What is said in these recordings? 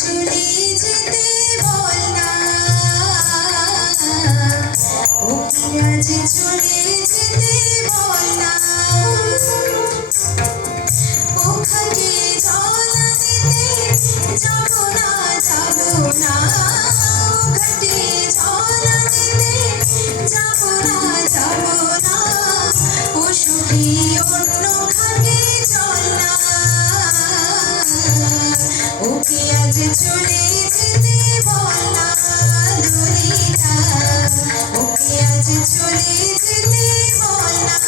চলে যেতে বল না, ওকে আজ চলে যেতে বল না। ওখানে জল আনিতে যাব না, যাব না, ওখানে জল আনিতে যাব না, যাব না। ও সুখী অন্য ঘাটে চল না, ওকে আজ চলে যেতে বল না ললিতা, ওকে আজ চলে যেতে বল না।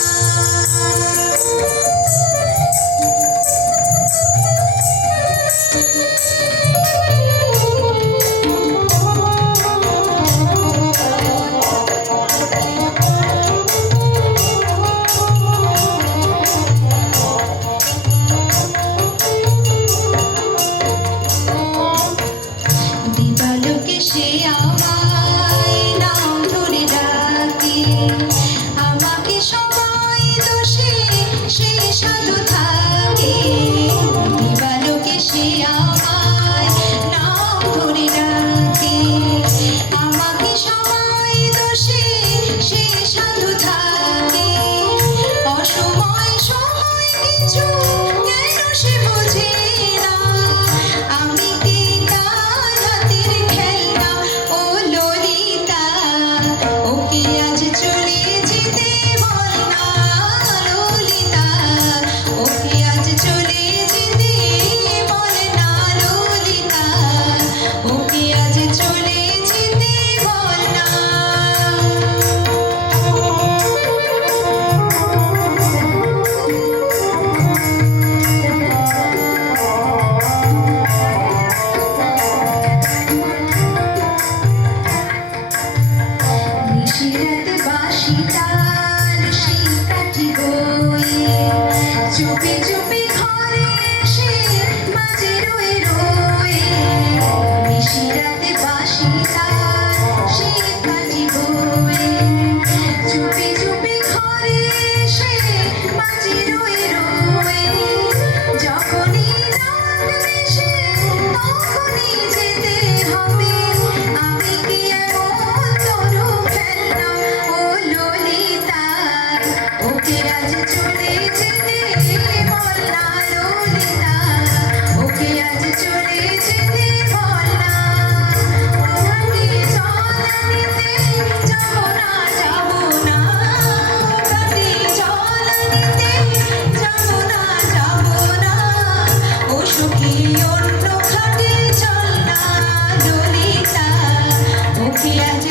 দিবালোকে সে আমায় নাম ধরে ডাকে, আমাকে সবাই দোষে সে সাধু থাকে। দিবালোকে সে আমায় নাম ধরে ডাকে, আমাকে সবাই দোষে সে সাধু থাকে। অসময় সময় কিছু কেন সে বোঝে না, আমি কি তার হাতের খেলনা ও ললিতা। ওকে আজ চলে যেতে বল না ললিতা, ওকে আজ চলে যেতে বল না ললিতা, ওকে আজ চলে যেতে বল না। নিশিরাতে বাঁশি তার সেই কাঠি বয়ে, চুপি চুপি ঘরে এসে মাঝে রয়ে রয়ে। নিশিরাতে বাঁশি তার সেই কাঠি বয়ে, চুপি চুপি ঘরে এসে মাঝে রয়ে রয়ে। যখনই ডাকবে সে তখনই যেতে হবে, আমি কি এমন তরু খেলনা ও ললিতা। ওকে আজ চলে যেতে বল না ললিতা, ওকে আজ চলে যেতে বল না। ওখানে জল আনিতে যাব না, যাব না, ওখানে জল আনিতে যাব না, যাব না। ও সুখী অন্য ঘাটে চল না ললিতা, ওকে আজ